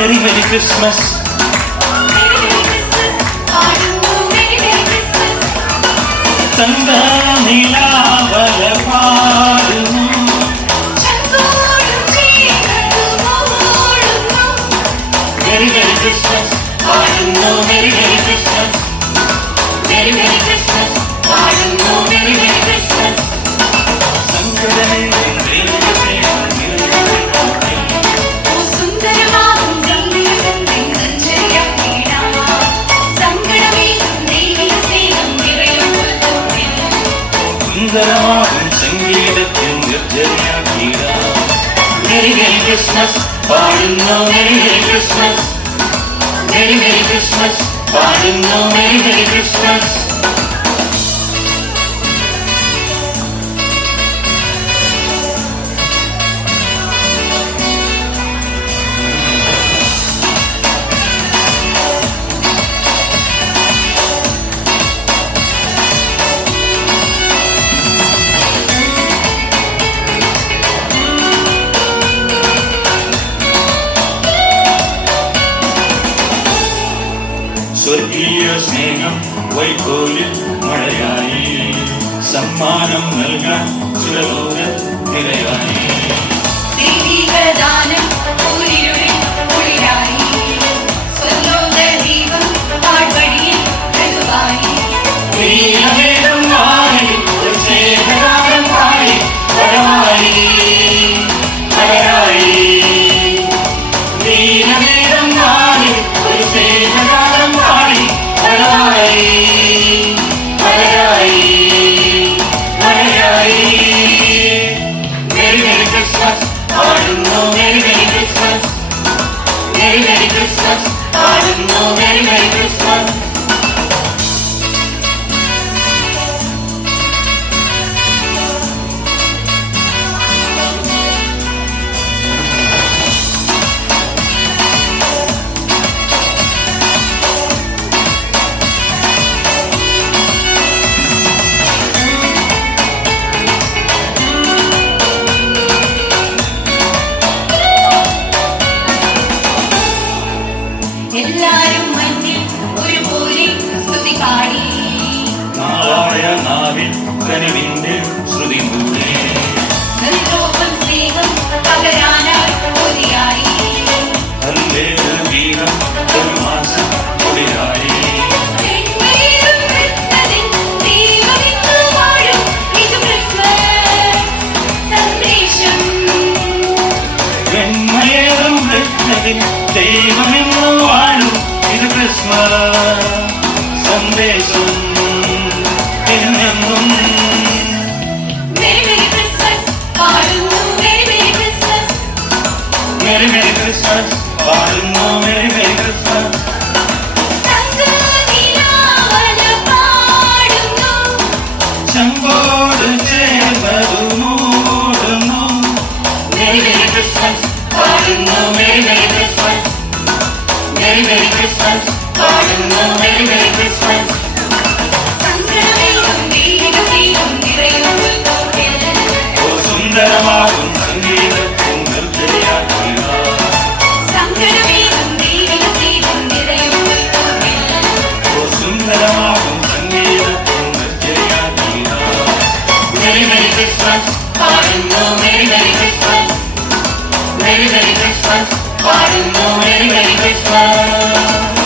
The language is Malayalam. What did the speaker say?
Merry Merry Christmas. തങ്കനിലാവല പാടുന്നു Merry Merry Christmas പാടുന്നു Merry Merry Christmas Merry Merry Christmas പാടുന്നു Merry Merry Christmas സങ്കടമേ സുന്ദരമാകും സംഗീതത്തിൽ നിർജ്ജനയാക്കിടാം Merry Merry Christmas പാടുന്നു Merry Merry Christmas Merry Merry Christmas പാടുന്നു Merry Merry Christmas സ്വർഗീയ സ്നേഹം വൈക്കോലിൽ മഴയായി സമ്മാനം നൽകാൻ സുരലോക നിരയായി Merry Merry Christmas, പാടുന്നു Merry Merry Christmas Merry Merry Christmas, പാടുന്നു Merry Merry Christmas എല്ലാരും മഞ്ഞിൽ ഒരുപോലെ സ്തുതി പാടി നാളായ നാവിൽ കനിവിന്റെ ശ്രുതി മൂടി നിർലോഭം സ്നേഹം പകരാനായി കൊതിയായി ഹല്ലേലൂയ ഗീതം ഒരു മാസം കൊടിയായി വെണ്മയേറും വൃത്തതിൽ ദൈവമെന്നു വാഴും ഇത് ക്രിസ്മസ് സന്ദേശം എന്നെന്നും Merry Merry Christmas പാടുന്നു Merry Merry Christmas Merry Merry Christmas പാടുന്നു Merry Merry Christmas തങ്കനിലാവല പാടുന്നു ചങ്കോട് ചേർന്നതു മൂടുന്നു Merry Merry Christmas പാടുന്നു Merry Merry Christmas Merry Merry Christmas പാടുന്നു Merry Merry Christmas സങ്കടമേകും ദൈവികസ്നേഹം നിറയും ഉൾക്കോട്ടിൽ ഓ സുന്ദരമാകും സംഗീതത്തിൽ നിർജ്ജനയാക്കിടാം സങ്കടമേകും ദൈവികസ്നേഹം നിറയും ഉൾക്കോട്ടിൽ ഓ സുന്ദരമാകും സംഗീതത്തിൽ നിർജ്ജനയാക്കിടാം Merry Merry Christmas പാടുന്നു Merry Merry Christmas Merry Merry Christmas പാടുന്നു Merry Merry Christmas